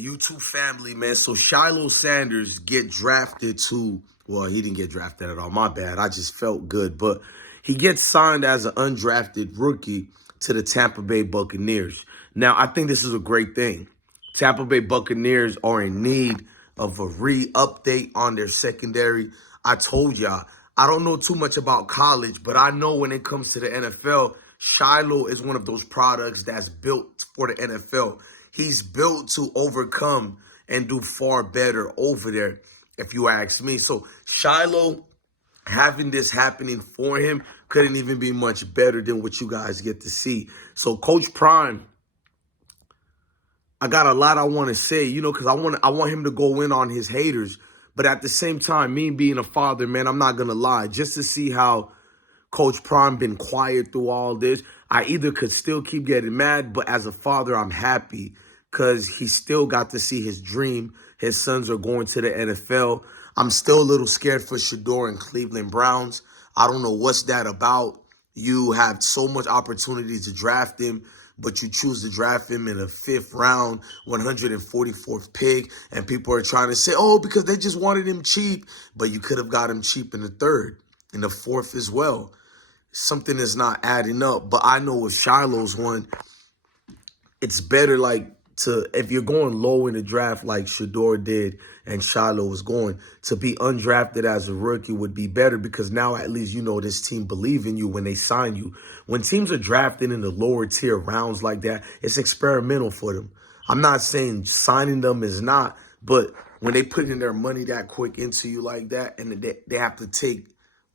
YouTube family, man. So Shiloh Sanders get drafted to, well, he didn't get drafted at all. My bad. I just felt good. But he gets signed as an undrafted rookie to the Tampa Bay Buccaneers. Now, I think this is a great thing. Tampa Bay Buccaneers are in need of a re-update on their secondary. I told y'all, I don't know too much about college, but I know when it comes to the NFL, Shiloh is one of those products that's built for the NFL. He's built to overcome and do far better over there, if you ask me. So Shiloh, having this happening for him couldn't even be much better than what you guys get to see. So Coach Prime, I got a lot I want to say, because I want him to go in on his haters. But at the same time, me being a father, man, I'm not going to lie. Just to see how Coach Prime been quiet through all this, I either could still keep getting mad, but as a father, I'm happy because he still got to see his dream. His sons are going to the NFL. I'm still a little scared for Shador and Cleveland Browns. I don't know what's that about. You have so much opportunity to draft him, but you choose to draft him in the 5th round, 144th pick, and people are trying to say, oh, because they just wanted him cheap, but you could have got him cheap in the 3rd, in the 4th as well. Something is not adding up, but I know with Shiloh's one, it's better if you're going low in the draft like Shador did and Shiloh was going, to be undrafted as a rookie would be better because now at least you know this team believe in you when they sign you. When teams are drafted in the lower tier rounds like that, it's experimental for them. I'm not saying signing them is not, but when they put in their money that quick into you like that and they have to take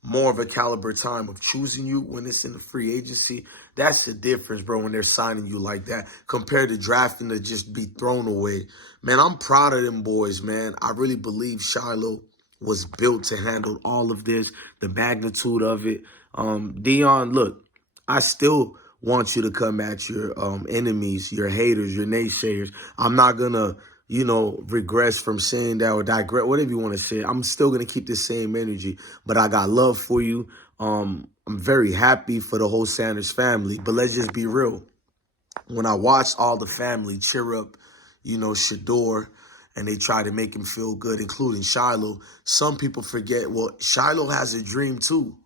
more of a caliber time of choosing you when it's in the free agency, that's the difference, bro, when they're signing you like that compared to drafting to just be thrown away. Man, I'm proud of them boys, man. I really believe Shiloh was built to handle all of this, the magnitude of it. Dion, look, I still want you to come at your enemies, your haters, your naysayers. I'm not going to regress from saying that or digress, whatever you want to say. I'm still going to keep the same energy, but I got love for you. I'm very happy for the whole Sanders family, but let's just be real. When I watched all the family cheer up, Shador, and they try to make him feel good, including Shiloh, some people forget, well, Shiloh has a dream too.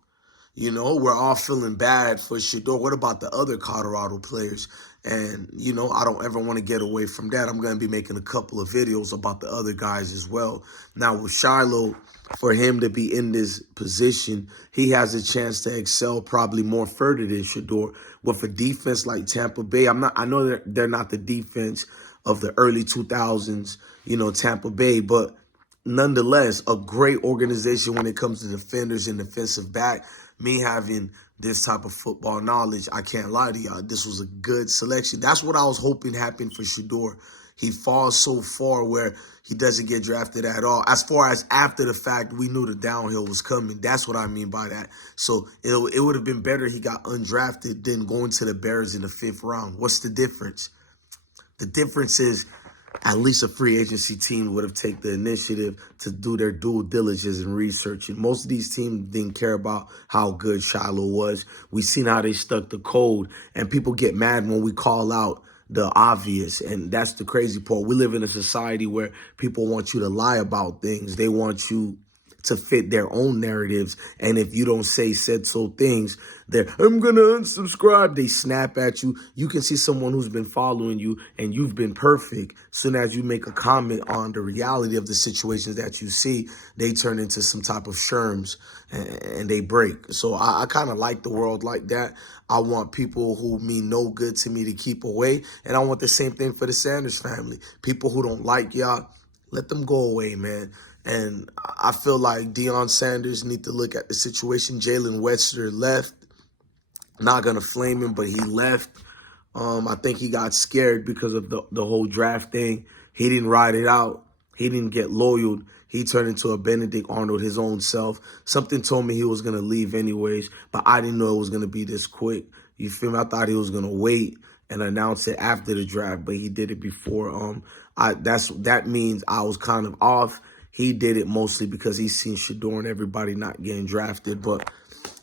We're all feeling bad for Shador. What about the other Colorado players? And, I don't ever want to get away from that. I'm going to be making a couple of videos about the other guys as well. Now, with Shiloh, for him to be in this position, he has a chance to excel probably more further than Shador. With a defense like Tampa Bay, I know they're not the defense of the early 2000s, Tampa Bay, but nonetheless, a great organization when it comes to defenders and defensive back. Me having this type of football knowledge, I can't lie to y'all, this was a good selection. That's what I was hoping happened for Shador. He falls so far where he doesn't get drafted at all. As far as after the fact, we knew the downhill was coming. That's what I mean by that. So it would have been better he got undrafted than going to the Bears in the 5th round. What's the difference? The difference is at least a free agency team would have taken the initiative to do their due diligence and research. And most of these teams didn't care about how good Shiloh was. We seen how they stuck the code, and people get mad when we call out the obvious. And that's the crazy part. We live in a society where people want you to lie about things. They want you to fit their own narratives. And if you don't say said so things, I'm going to unsubscribe. They snap at you. You can see someone who's been following you and you've been perfect. Soon as you make a comment on the reality of the situations that you see, they turn into some type of sherms and they break. So I kind of like the world like that. I want people who mean no good to me to keep away. And I want the same thing for the Sanders family. People who don't like y'all, let them go away, man. And I feel like Deion Sanders need to look at the situation. Jalen Webster left. Not going to flame him, but he left. I think he got scared because of the whole draft thing. He didn't ride it out. He didn't get loyal. He turned into a Benedict Arnold, his own self. Something told me he was going to leave anyways, but I didn't know it was going to be this quick. You feel me? I thought he was going to wait and announce it after the draft, but he did it before. That means I was kind of off. He did it mostly because he's seen Shador and everybody not getting drafted. But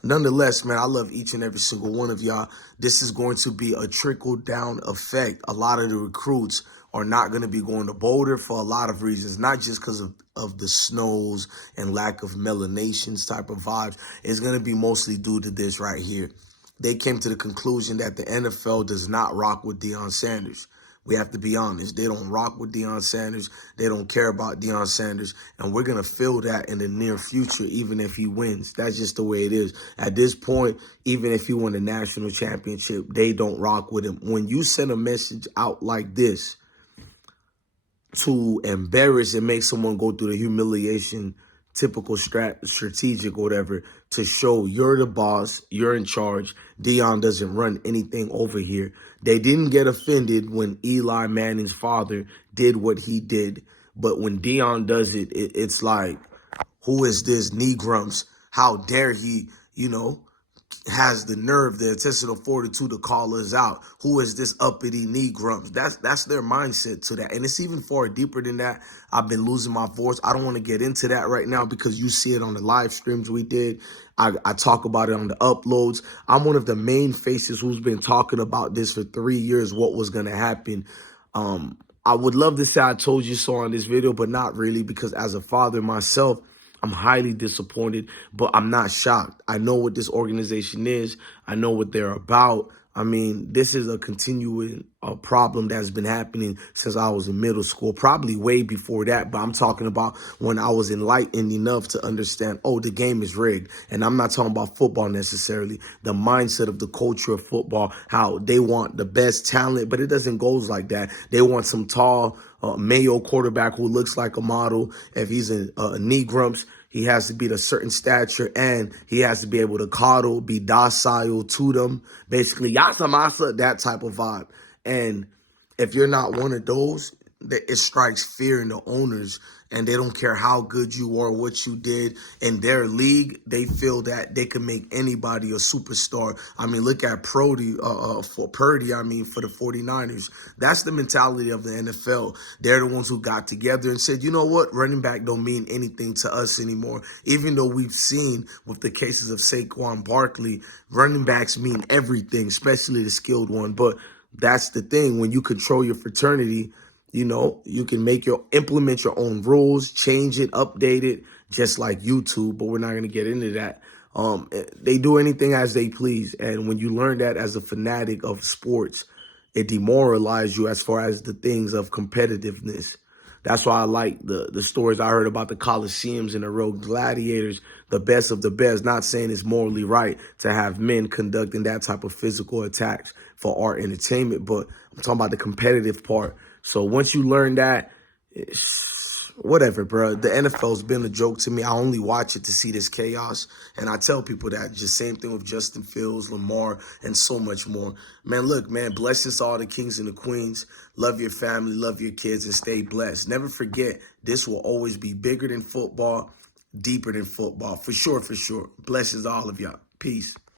nonetheless, man, I love each and every single one of y'all. This is going to be a trickle-down effect. A lot of the recruits are not going to be going to Boulder for a lot of reasons, not just because of the snows and lack of melanations type of vibes. It's going to be mostly due to this right here. They came to the conclusion that the NFL does not rock with Deion Sanders. We have to be honest. They don't rock with Deion Sanders. They don't care about Deion Sanders. And we're going to feel that in the near future, even if he wins. That's just the way it is. At this point, even if he won the national championship, they don't rock with him. When you send a message out like this to embarrass and make someone go through the humiliation, typical strategic or whatever, to show you're the boss, you're in charge, Deion doesn't run anything over here. They didn't get offended when Eli Manning's father did what he did. But when Deion does it, it's like, who is this Negrums? How dare he, has the nerve, the intestinal fortitude to call us out? Who is this uppity Negrums? That's their mindset to that. And it's even far deeper than that. I've been losing my voice. I don't want to get into that right now because you see it on the live streams we did. I talk about it on the uploads. I'm one of the main faces who's been talking about this for 3 years, what was going to happen. I would love to say I told you so on this video, but not really, because as a father myself, I'm highly disappointed, but I'm not shocked. I know what this organization is. I know what they're about. I mean, this is a continuing problem that's been happening since I was in middle school, probably way before that. But I'm talking about when I was enlightened enough to understand, oh, the game is rigged. And I'm not talking about football necessarily, the mindset of the culture of football, how they want the best talent, but it doesn't go like that. They want some tall Mayo quarterback who looks like a model. If he's a Negrumps, he has to be a certain stature, and he has to be able to coddle, be docile to them. Basically, yasa masa, that type of vibe. And if you're not one of those, it strikes fear in the owners, and they don't care how good you are, what you did. In their league, they feel that they can make anybody a superstar. I mean, look at Purdy, for the 49ers. That's the mentality of the NFL. They're the ones who got together and said, you know what, running back don't mean anything to us anymore. Even though we've seen with the cases of Saquon Barkley, running backs mean everything, especially the skilled one. But that's the thing. When you control your fraternity, you can implement your own rules, change it, update it, just like YouTube, but we're not going to get into that. They do anything as they please. And when you learn that as a fanatic of sports, it demoralizes you as far as the things of competitiveness. That's why I like the stories I heard about the Colosseums and the Road Gladiators, the best of the best. Not saying it's morally right to have men conducting that type of physical attacks for art entertainment, but I'm talking about the competitive part. So once you learn that, whatever, bro. The NFL's been a joke to me. I only watch it to see this chaos. And I tell people that. Just same thing with Justin Fields, Lamar, and so much more. Man, look, man, blessings to all the kings and the queens. Love your family, love your kids, and stay blessed. Never forget, this will always be bigger than football, deeper than football. For sure, for sure. Blessings to all of y'all. Peace.